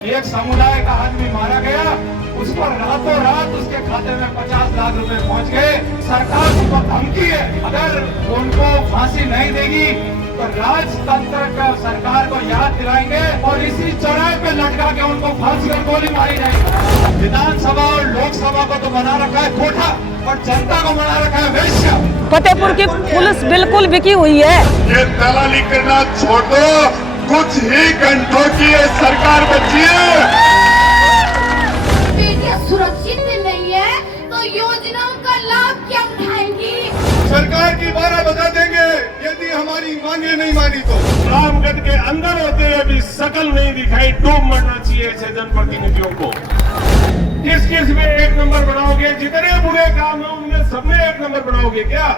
एक समुदाय का आदमी मारा गया, उस पर रातों रात उसके खाते में 50 लाख रुपए पहुंच गए। सरकार उसको धमकी है, अगर उनको फांसी नहीं देगी तो राजतंत्र का सरकार को याद दिलाएंगे और इसी चौराहे पे लटका के उनको फांसी और गोली मारी जाएगी। विधानसभा और लोकसभा को तो बना रखा है कोठा और जनता को बना रखा है वेश्या। फतेहपुर की पुलिस बिल्कुल बिकी हुई है। ये दलाली करना छोड़ दो, कुछ ही घंटों की ये सरकार बची है। बेटियां सुरक्षित नहीं है तो योजनाओं का लाभ क्या उठाएंगी? सरकार की 12 बजा देंगे यदि हमारी मांगे नहीं मानी तो। रामगढ़ के अंदर होते हुए भी शकल नहीं दिखाई, डूब मरना चाहिए ऐसे जनप्रतिनिधियों को। किस किस में एक नंबर बनाओगे? जितने बुरे काम है उनमें सब में एक नंबर बनाओगे क्या?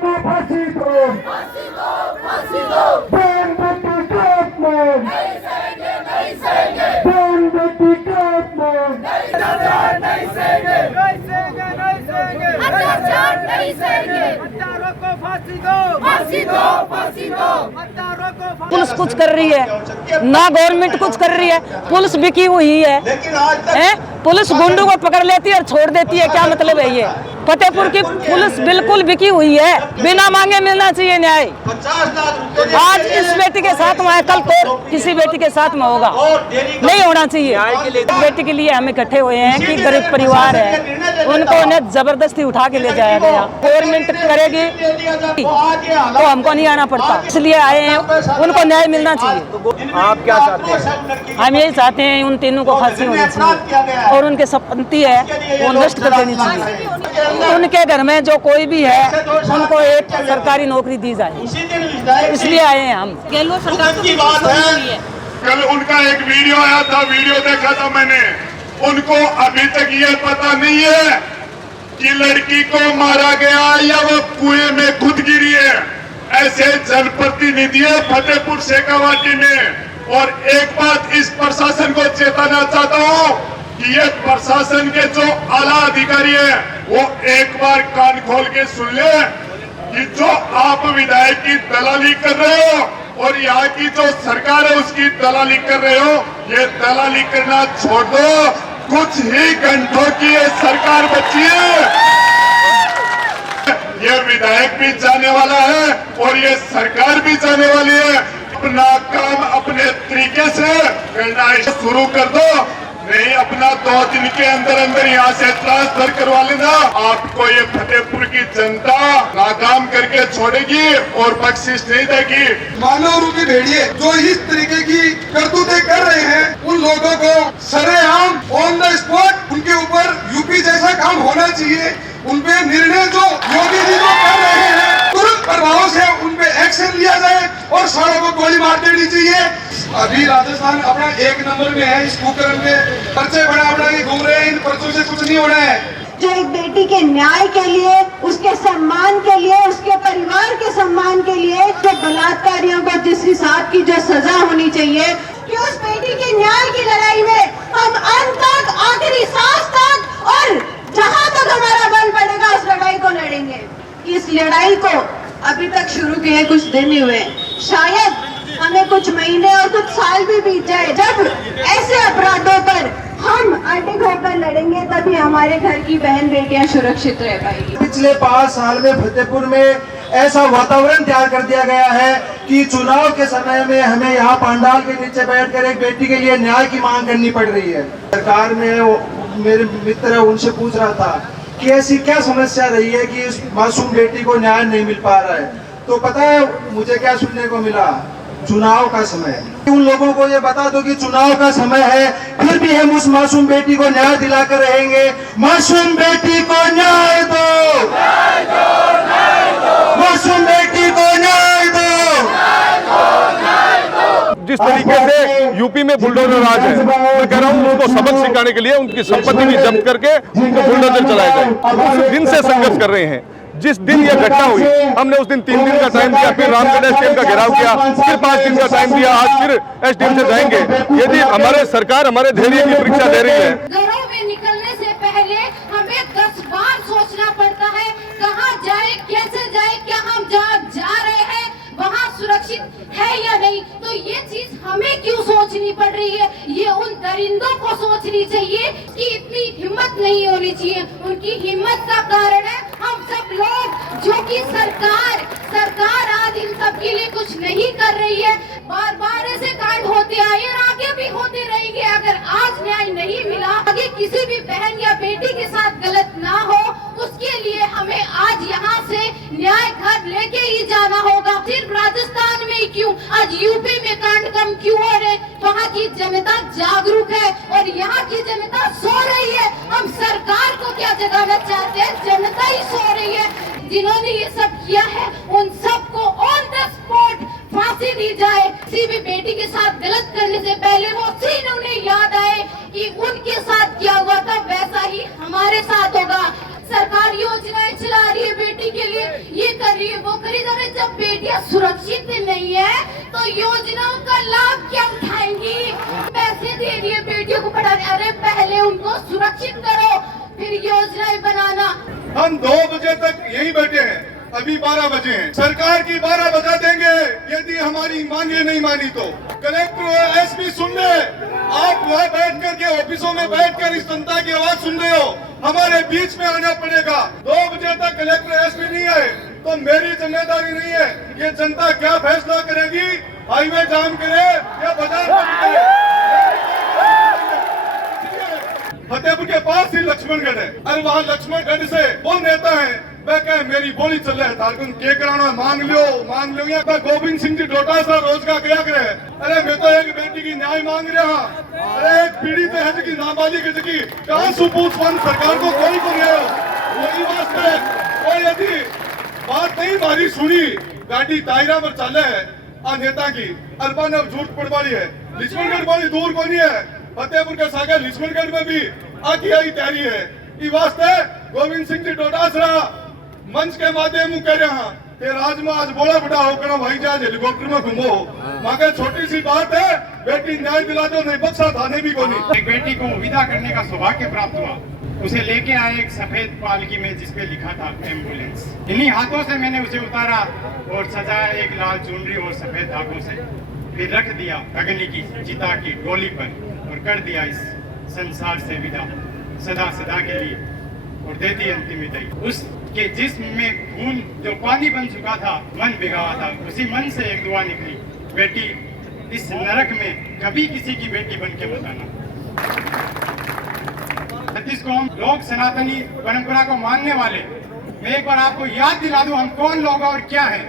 को फांसी दो, फांसी दो, फांसी दो। बहन बेटी काट में, नहीं सहेंगे, नहीं सहेंगे। बहन बेटी काट में, अत्याचार नहीं सहेंगे, नहीं सहेंगे, नहीं सहेंगे। अत्याचार नहीं सहेंगे। हत्यारों को फांसी दो, फांसी दो, फांसी दो। हत्यारों को फांसी पुलिस कुछ कर रही है ना, गवर्नमेंट कुछ कर रही है। पुलिस बिकी हुई है, पुलिस गुंडों को पकड़ लेती है और छोड़ देती है। क्या मतलब है ये? फतेहपुर की पुलिस बिल्कुल बिकी हुई है। बिना मांगे मिलना चाहिए न्याय। आज इस बेटी के साथ में है, कल को किसी बेटी के साथ में होगा, नहीं होना चाहिए। बेटी के लिए हम इकट्ठे हुए हैं कि गरीब परिवार है, उनको उन्हें जबरदस्ती उठा के ले जाया गया। गवर्नमेंट करेगी तो हमको नहीं आना पड़ता, इसलिए आए हैं। उनको न्याय मिलना चाहिए। आप क्या चाहते हैं? हम यही चाहते हैं उन तीनों को फांसी होनी चाहिए और उनके संपत्ति है वो नष्ट कर देनी चाहिए। उनके घर में जो कोई भी है उनको एक सरकारी नौकरी दी जाए, इसलिए आए हैं हम। गहलोत सरकार की बात है। कल उनका एक वीडियो आया था, वीडियो देखा था मैंने। उनको अभी तक ये पता नहीं है कि लड़की को मारा गया या वो कुएं में खुद गिरी है। ऐसे जनप्रतिनिधि है फतेहपुर शेखावाटी में। और एक बात इस प्रशासन को चेताना चाहता हूँ कि ये प्रशासन के जो आला अधिकारी है वो एक बार कान खोल के सुन ले कि जो आप विधायक की दलाली कर रहे हो और यहाँ की जो सरकार है उसकी दलाली कर रहे हो, ये दलाली करना छोड़ दो। कुछ ही घंटों की ये सरकार बची है। ये विधायक भी जाने वाला है और ये सरकार भी जाने वाली है। अपना काम अपने तरीके से करना शुरू कर दो, नहीं अपना 2 दिन के अंदर यहाँ से ट्रांसफर करवा लेना। आपको ये फतेहपुर की जनता नाकाम करके छोड़ेगी और बख्शिश नहीं देगी। मानव रूपी भेड़िए जो इस तरीके की करतूतें कर रहे हैं, उन लोगों को सरेआम ऑन द स्पॉट उनके ऊपर यूपी जैसा काम होना चाहिए। उनपे निर्णय जो योगी जी जो कर रहे हैं तुरंत प्रभाव से उनपे एक्शन लिया जाए और सारों को गोली मार देनी चाहिए। अभी राजस्थान अपना 1 नंबर में है, इस कुकर्म में पर्चे बना के घूम रहे हैं। इन पर्चों से कुछ नहीं होना है। जो एक बेटी के न्याय के लिए, उसके सम्मान के लिए, उसके परिवार के सम्मान के लिए जो बलात्कारियों को जिस हिसाब की जो सजा होनी चाहिए, कि उस बेटी के न्याय की लड़ाई में हम अंत तक, आखिरी सांस तक और जहां तक हमारा बल पड़ेगा उस लड़ाई को लड़ेंगे। इस लड़ाई को अभी तक शुरू किए कुछ दिन ही हुए, शायद हमें कुछ महीने और कुछ साल भी बीत जाए। जब ऐसे अपराधों पर हम अडिग होकर लड़ेंगे तभी हमारे घर की बहन बेटियां सुरक्षित रह पाएगी। पिछले 5 साल में फतेहपुर में ऐसा वातावरण तैयार कर दिया गया है कि चुनाव के समय में हमें यहाँ पंडाल के नीचे बैठकर एक बेटी के लिए न्याय की मांग करनी पड़ रही है। सरकार में मेरे मित्र है उनसे पूछ रहा था कि ऐसी क्या समस्या रही है कि इस मासूम बेटी को न्याय नहीं मिल पा रहा है, तो पता है मुझे क्या सुनने को मिला? चुनाव का समय। उन लोगों को ये बता दो कि चुनाव का समय है, फिर भी हम उस मासूम बेटी को न्याय दिलाकर रहेंगे। मासूम बेटी को न्याय दो, मासूम बेटी को न्याय दो। जिस तरीके से यूपी में बुलडोजर राज है, मैं कह रहा हूँ उनको सबक सिखाने के लिए उनकी संपत्ति भी जब्त करके उनको बुलडोजर चलाए जाए। उस दिन से संघर्ष कर रहे हैं। जिस दिन यह घटना हुई हमने उस दिन 3 दिन का टाइम दिया, फिर रामगढ़ एसडीएम का घेराव किया, फिर 5 दिन का टाइम दिया, आज फिर एसडीएम से जाएंगे। यदि हमारे सरकार हमारे धैर्य की परीक्षा ले रही है। घरों में निकलने से पहले हमें 10 बार सोचना पड़ता है, कहाँ जाए, कैसे जाए, क्या हम जहाँ जा रहे हैं वहाँ सुरक्षित है या नहीं। तो ये चीज हमें क्यों सोचनी पड़ रही है, ये उन दरिंदों को सोचनी चाहिए कि इतनी हिम्मत नहीं होनी चाहिए। उनकी हिम्मत का कारण है हम सब लोग, जो कि सरकार आज इन सब के लिए कुछ नहीं कर रही है। बार बार ऐसे कांड होते आए और आगे भी होते रहेंगे। अगर आज न्याय नहीं मिला, आगे किसी भी बहन या बेटी के साथ गलत ना हो, उसके लिए हमें आज यहाँ से न्याय घर लेके ही जाना होगा। सिर्फ राजस्थान में ही क्यों, आज यूपी में कांड कम क्यों हो रहे? वहाँ की जनता जागरूक है और यहाँ की जनता सो रही है। हम सरकार को क्या जगाना चाहते हैं, जनता ही सो रही है। जिन्होंने ये सब किया है उन सबको ऑन द स्पॉट फांसी दी जाए। किसी भी बेटी के साथ गलत करने से पहले वो सीन उन्हें याद आए कि उनके साथ क्या हुआ था, वैसा ही हमारे साथ होगा। सरकार योजनाएं चला रही है बेटी के लिए, ये कर रही है, वो कर रही है। जब बेटियां सुरक्षित नहीं है तो योजनाओं का लाभ क्या उठाएंगी? पैसे दे रही है बेटियों को पढ़ाने, अरे पहले उनको सुरक्षित करो फिर योजनाएं बनाना। हम 2 बजे तक यही बैठे हैं, अभी 12 बजे हैं। सरकार की 12 बजा देंगे यदि हमारी मांगे नहीं मानी तो। कलेक्टर एसपी सुन ले, आप वहाँ बैठ कर के ऑफिसों में बैठकर इस जनता की आवाज सुन रहे हो, हमारे बीच में आना पड़ेगा। 2 बजे तक कलेक्टर एसपी नहीं आए तो मेरी जिम्मेदारी नहीं है। ये जनता क्या फैसला करेगी, हाईवे जाम करे या बाजार बंद करे। फतेहपुर के पास ही लक्ष्मणगढ़ है, अरे वहाँ लक्ष्मणगढ़ से वो नेता है, मैं कहे मेरी बोली चल रहा है झारखंड के कराना मांग लो या गोविंद सिंह जी डोटासरा रोज का गया करे। अरे मैं तो एक बेटी की न्याय मांग रहा, अरे एक पीड़ित है जी नाबालिग जी कहाँ सुपूछवन सरकार को कोई को नहीं वही बात है। और यदि बात नहीं हमारी सुनी, गाड़ी दायरा पर चले है आ नेता की अरबान अब झूठ पड़वाड़ी है। लक्ष्मणगढ़ बड़ी दूर को नहीं है, फतेहपुर के सागर लक्ष्मणगढ़ में भी आगे आई तैयारी है। ये वास्ते गोविंद सिंह जी डोटासरा मंच के माध्यम कह रहे हैं कि राज में आज बोला बड़ा होकर भाई जहाज हेलीकॉप्टर में घूमो। मगर छोटी सी बात है, बेटी न्याय दिला दो नहीं बख्शा थाने भी को नहीं। एक बेटी को विदा करने का सौभाग्य प्राप्त हुआ, उसे लेके आए एक सफेद पालकी में जिसपे लिखा था एम्बुलेंस। इन्हीं हाथों से मैंने उसे उतारा और सजाया एक लाल चुनरी और सफेद धागों से, फिर रख दिया अग्नि की चिता की डोली पर और कर दिया इस संसार से विदा सदा सदा के लिए और दे दी अंतिम विदाई। उसके जिस्म में खून जो पानी बन चुका था, मन भिगावा था, उसी मन से एक दुआ निकली, बेटी इस नरक में कभी किसी की बेटी बन के मत आना। छत्तीस को हम लोग सनातनी परंपरा को मानने वाले, मैं एक बार आपको याद दिला दूं हम कौन लोग और क्या है।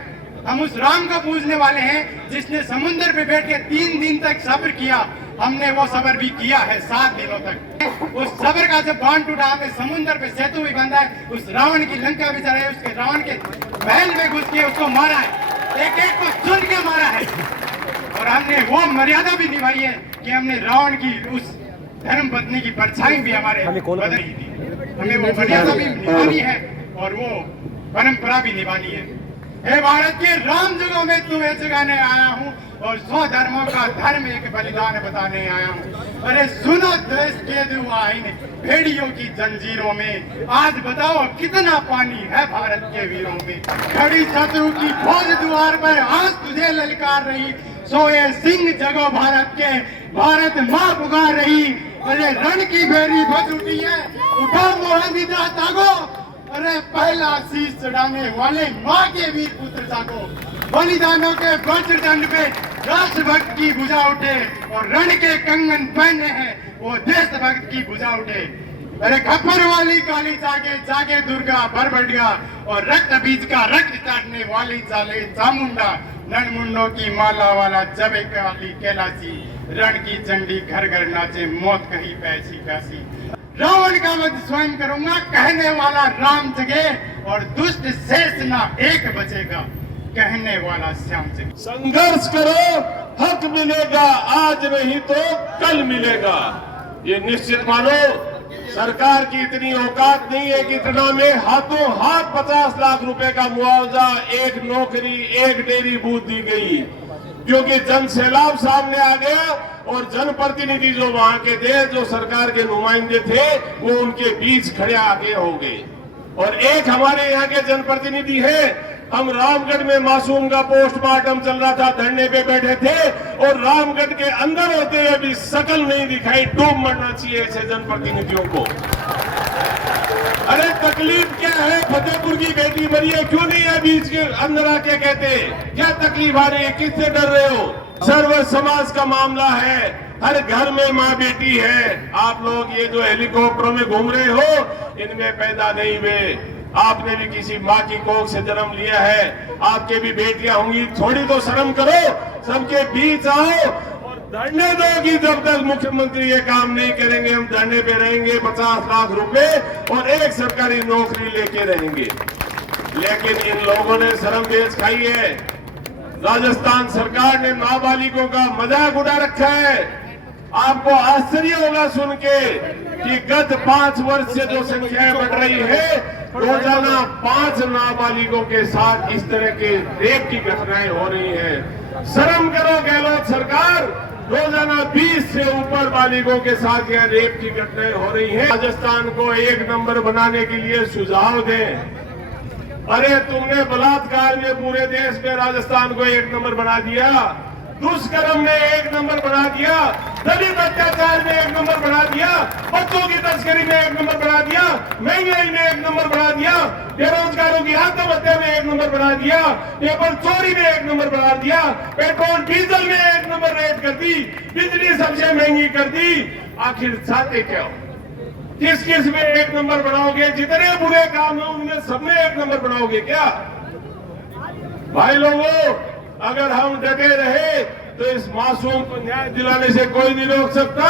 हम उस राम को पूजने वाले हैं जिसने समुद्र पे बैठ के 3 दिन तक सब्र किया। हमने वो सब्र भी किया है 7 दिनों तक। उस सब्र का जब बांध टूटा, हमने समुद्र पे सेतु भी बांधा है, उस रावण की लंका भी चढ़ाई, उसके रावण के महल में घुस के उसको मारा है, एक एक को चुन के मारा है। और हमने वो मर्यादा भी निभाई है कि हमने रावण की उस धर्म पत्नी की परछाई भी हमारे बदली थी। हमें वो मर्यादा भी निभानी है और वो परंपरा भी निभानी है। हे भारत के राम जुगों में तुम्हें जगाने आया हूँ और 100 धर्मों का धर्म एक बलिदान बताने आया हूँ। अरे सुनो देश के दुआइन भेड़ियों की जंजीरों में, आज बताओ कितना पानी है भारत के वीरों में। खड़ी शत्रु की फौज द्वार पर आज तुझे ललकार रही, सोए सिंह जगो भारत के, भारत माँ पुकार रही। अरे रण की बेरी बज उठी है, उठा मोहन निद्रा तागो। अरे पहला शीश चढ़ाने वाले माँ के वीर पुत्र जागो। बलिदानों के वज्र दंड पे राष्ट्रभक्त की भुजा उठे और रण के कंगन पहने हैं वो देशभक्त की भुजा उठे। अरे खप्पर वाली काली जागे जागे दुर्गा बरबड़िया और रक्त बीज का रक्त चाटने वाली चाले चामुंडा। ननमुंडों की माला वाला जबे काली कैलाशी, रण की चंडी घर घर नाचे मौत कही पैसी पैसी। रावण का वध स्वयं करूंगा कहने वाला राम जगे और दुष्ट शेष ना एक बचेगा कहने वाला श्याम जगे। संघर्ष करो, हक मिलेगा, आज नहीं तो कल मिलेगा, ये निश्चित मानो। सरकार की इतनी औकात नहीं है कि इतना में हाथों हाथ 50 लाख रुपए का मुआवजा, एक नौकरी, एक डेयरी बूथ दी गई, क्योंकि जन सैलाब सामने आ गया और जनप्रतिनिधि जो वहां के थे, जो सरकार के नुमाइंदे थे, वो उनके बीच खड़े आगे हो गए। और एक हमारे यहाँ के जनप्रतिनिधि है हम रामगढ़ में मासूम का पोस्टमार्टम चल रहा था, धरने पे बैठे थे और रामगढ़ के अंदर होते हुए भी शकल नहीं दिखाई। डूब मरना चाहिए ऐसे जनप्रतिनिधियों को। अरे तकलीफ क्या है? फतेहपुर की बेटी मरी है, क्यों नहीं है बीच के अंदर आके कहते? क्या तकलीफ आ रही है? किससे डर रहे हो? सर्व समाज का मामला है, हर घर में माँ बेटी है। आप लोग ये जो हेलीकॉप्टरों में घूम रहे हो, इनमें पैदा नहीं हुए। आपने भी किसी माँ की कोख से जन्म लिया है, आपके भी बेटियां होंगी। थोड़ी तो शर्म करो, सबके बीच आओ और धरने दो कि जब तक मुख्यमंत्री ये काम नहीं करेंगे हम धरने पे रहेंगे। 50 लाख रुपए और एक सरकारी नौकरी लेके रहेंगे। लेकिन इन लोगों ने शर्म बेच खाई है। राजस्थान सरकार ने नाबालिगों का मजाक उड़ा रखा है। आपको आश्चर्य होगा सुन के कि गत 5 वर्ष से जो संख्याएं बढ़ रही है, रोजाना 5 नाबालिगों के साथ इस तरह के रेप की घटनाएं हो रही हैं। शर्म करो गहलोत सरकार, रोजाना 20 से ऊपर बालिगों के साथ यह रेप की घटनाएं हो रही हैं। राजस्थान को 1 नंबर बनाने के लिए सुझाव दें। अरे तुमने बलात्कार में पूरे देश में राजस्थान को 1 नंबर बना दिया, दुष्कर्म में 1 नंबर बना दिया, दलित अत्याचार में 1 नंबर बना दिया, बच्चों की तस्करी में 1 नंबर बना दिया, महंगाई में 1 नंबर बना दिया, बेरोजगारों की आत्महत्या में 1 नंबर बना दिया, पेपर चोरी में 1 नंबर बना दिया, पेट्रोल डीजल में 1 नंबर रेट कर दी, बिजली सबसे महंगी कर दी। आखिर चाहते क्या हो? किस किस में 1 नंबर बनाओगे? जितने बुरे काम हैं उनमें सब में 1 नंबर बनाओगे क्या? भाई लोगों, अगर हम डटे रहे तो इस मासूम को न्याय दिलाने से कोई नहीं रोक सकता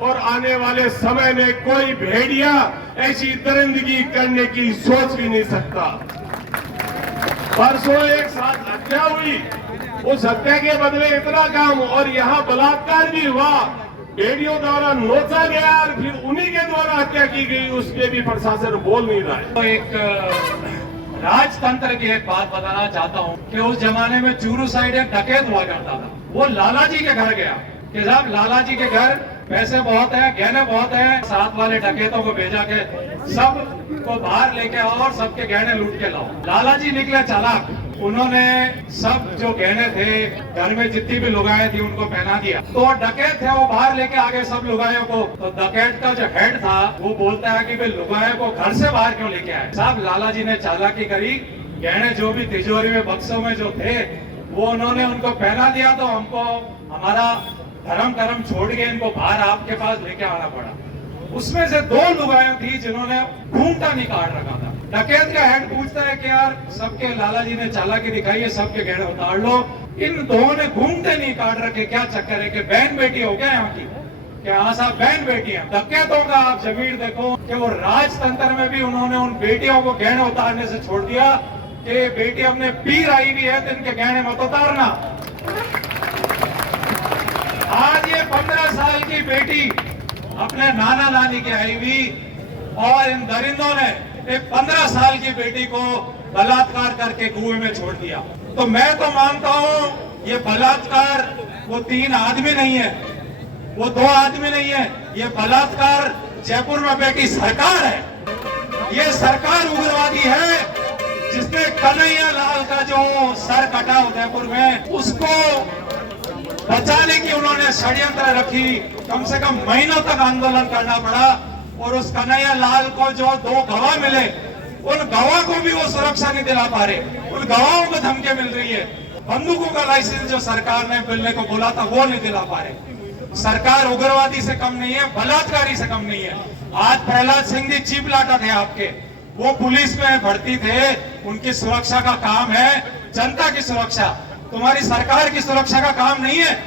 और आने वाले समय में कोई भेड़िया ऐसी दरिंदगी करने की सोच भी नहीं सकता। परसों एक साथ हत्या हुई, उस हत्या के बदले इतना काम, और यहाँ बलात्कार भी हुआ, भेड़ियों द्वारा नोचा गया और फिर उन्हीं के द्वारा हत्या की गई, उसके भी प्रशासन बोल नहीं रहा है। तो एक राजतंत्र की एक बात बताना चाहता हूँ कि उस जमाने में चूरू साइड एक डकैत हुआ करता था। वो लाला जी के घर गया कि साहब लाला जी के घर पैसे बहुत है, गहने बहुत है, साथ वाले डकैतों को भेजा के सब को बाहर लेके आओ और सबके गहने लूट के लाओ। लाला जी निकले चालाक, उन्होंने सब जो गहने थे घर में जितनी भी लुगाएं थी उनको पहना दिया। तो डकैत थे वो बाहर लेके आ गए सब लुगायों को। तो डकैत का जो हेड था वो बोलता है कि भाई लुगायों को घर से बाहर क्यों लेके आए? साहब लाला जी ने चालाकी करी, गहने जो भी तिजोरी में बक्सों में जो थे वो उन्होंने उनको पहना दिया, तो हमको हमारा धर्म कर्म छोड़ के इनको बाहर आपके पास लेके आना पड़ा। उसमें से 2 लुगाएं थी जिन्होंने घूंघटा नहीं काट रखा था। डकैत का हेड पूछता है कि यार सबके लाला जी ने चालाकी दिखाई है, सबके गहने उतार लो, इन 2 ने घूंघटे नहीं काट रखे, क्या चक्कर है? कि बहन बेटी हो क्या यहाँ की? क्या हाँ साहब बहन बेटी है? डकैतों का आप जमीर देखो कि वो राजतंत्र में भी उन्होंने उन बेटियों को गहने उतारने से छोड़ दिया कि बेटी अपने पीर आई भी है तो इनके गहने मत उतारना। आज ये 15 साल की बेटी अपने नाना नानी की आई हुई और इन दरिंदों ने एक 15 साल की बेटी को बलात्कार करके कुएं में छोड़ दिया। तो मैं तो मानता हूं ये बलात्कार वो 3 आदमी नहीं है, वो 2 आदमी नहीं है, ये बलात्कार जयपुर में बैठी सरकार है। ये सरकार उग्रवादी है जिसने कन्हैया लाल का जो सर कटा उदयपुर में, उसको बचाने की उन्होंने षड्यंत्र रखी। कम से कम महीनों तक आंदोलन करना पड़ा और उस कन्हैया लाल को जो 2 गवाह मिले, उन गवाह को भी वो सुरक्षा नहीं दिला पा रहे, उन गवाहों को धमकी मिल रही है। बंदूकों का लाइसेंस जो सरकार ने मिलने को बोला था वो नहीं दिला पा रहे। सरकार उग्रवादी से कम नहीं है, बलात्कारी से कम नहीं है। आज प्रहलाद सिंह जी चीफ लाटा थे आपके, वो पुलिस में भर्ती थे, उनकी सुरक्षा का काम है जनता की सुरक्षा, तुम्हारी सरकार की सुरक्षा का काम नहीं है।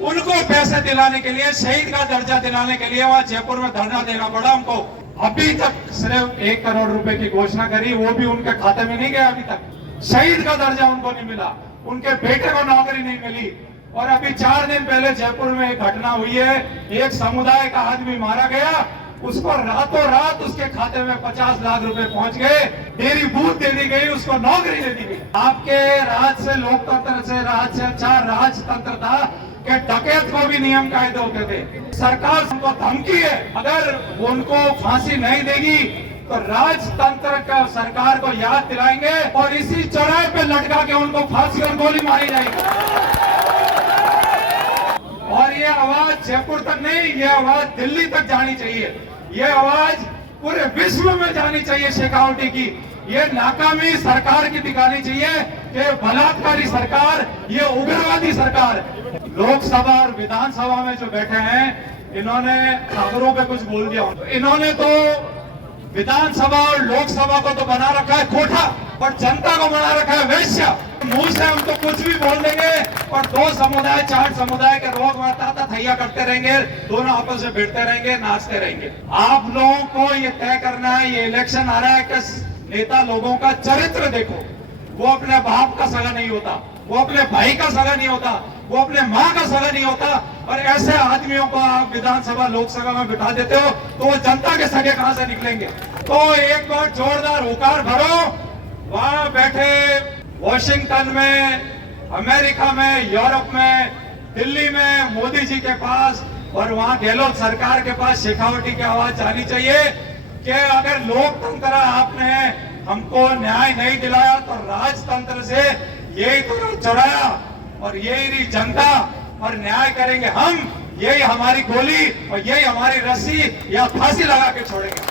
उनको पैसे दिलाने के लिए, शहीद का दर्जा दिलाने के लिए वहां जयपुर में धरना देना पड़ा हमको। अभी तक सिर्फ 1 करोड़ रुपए की घोषणा करी, वो भी उनके खाते में नहीं गया अभी तक। शहीद का दर्जा उनको नहीं मिला, उनके बेटे को नौकरी नहीं मिली। और अभी 4 दिन पहले जयपुर में एक घटना हुई है, एक समुदाय का आदमी मारा गया, उसको रातों रात उसके खाते में 50 लाख रुपए पहुंच गए, डेरी बूथ दे दी गई, उसको नौकरी दे दी गई। आपके राज से, लोकतंत्र से राज से अच्छा राजतंत्र था कि डकैत को भी नियम कायदे होते थे। सरकार उनको धमकी है, अगर उनको फांसी नहीं देगी तो राजतंत्र का सरकार को याद दिलाएंगे और इसी चौराहे पे लटका के उनको फांसी और गोली मारी जाएगी। और ये आवाज जयपुर तक नहीं, ये आवाज दिल्ली तक जानी चाहिए, ये आवाज पूरे विश्व में जानी चाहिए। शेखावटी की ये नाकामी सरकार की दिखानी चाहिए कि बलात्कारी सरकार, ये उग्रवादी सरकार। लोकसभा और विधानसभा में जो बैठे हैं, इन्होंने खबरों पे कुछ बोल दिया। इन्होंने तो विधानसभा और लोकसभा को तो बना रखा है खोटा, पर जनता को बना रखा है वेश्या। मुंह से हम तो कुछ भी बोल देंगे और दो समुदाय, चार समुदाय के लोग ताता थैया करते रहेंगे, दोनों आपस में भिड़ते रहेंगे, नाचते रहेंगे। आप लोगों को ये तय करना है, ये इलेक्शन आ रहा है कि नेता लोगों का चरित्र देखो। वो अपने बाप का सगा नहीं होता, वो अपने भाई का सगा नहीं होता, वो अपने माँ का सगा नहीं होता। और ऐसे आदमियों को आप विधानसभा लोकसभा में बिठा देते हो तो वो जनता के सगे कहां से निकलेंगे। तो एक बार जोरदार हुकार भरो। वहां बैठे वॉशिंगटन में, अमेरिका में, यूरोप में, दिल्ली में मोदी जी के पास और वहां गहलोत सरकार के पास शेखावटी की आवाज जानी चाहिए कि अगर लोकतंत्र आपने हमको न्याय नहीं दिलाया तो राजतंत्र से यही तो चढ़ाया और यही जनता और न्याय करेंगे हम। यही हमारी गोली और यही हमारी रस्सी या फांसी लगा के छोड़ेंगे।